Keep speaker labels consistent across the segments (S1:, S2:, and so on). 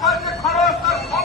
S1: তার যে খরচ তার সব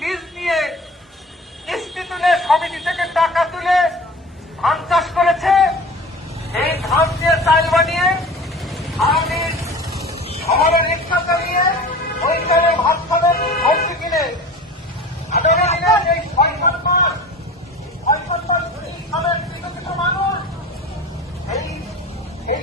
S1: লিজ নিয়ে কিস্তি তুলে সমিতি থেকে টাকা তুলে ধান চাষ করেছে। এই ধান দিয়ে চাল বানিয়ে আমি সমানের রিক্সা চালিয়ে ওই চালে ভাত খাবেন ভর্তি কিনে। এই ছয় সন্তান ছয় কিছু কিছু মানুষ। এই এই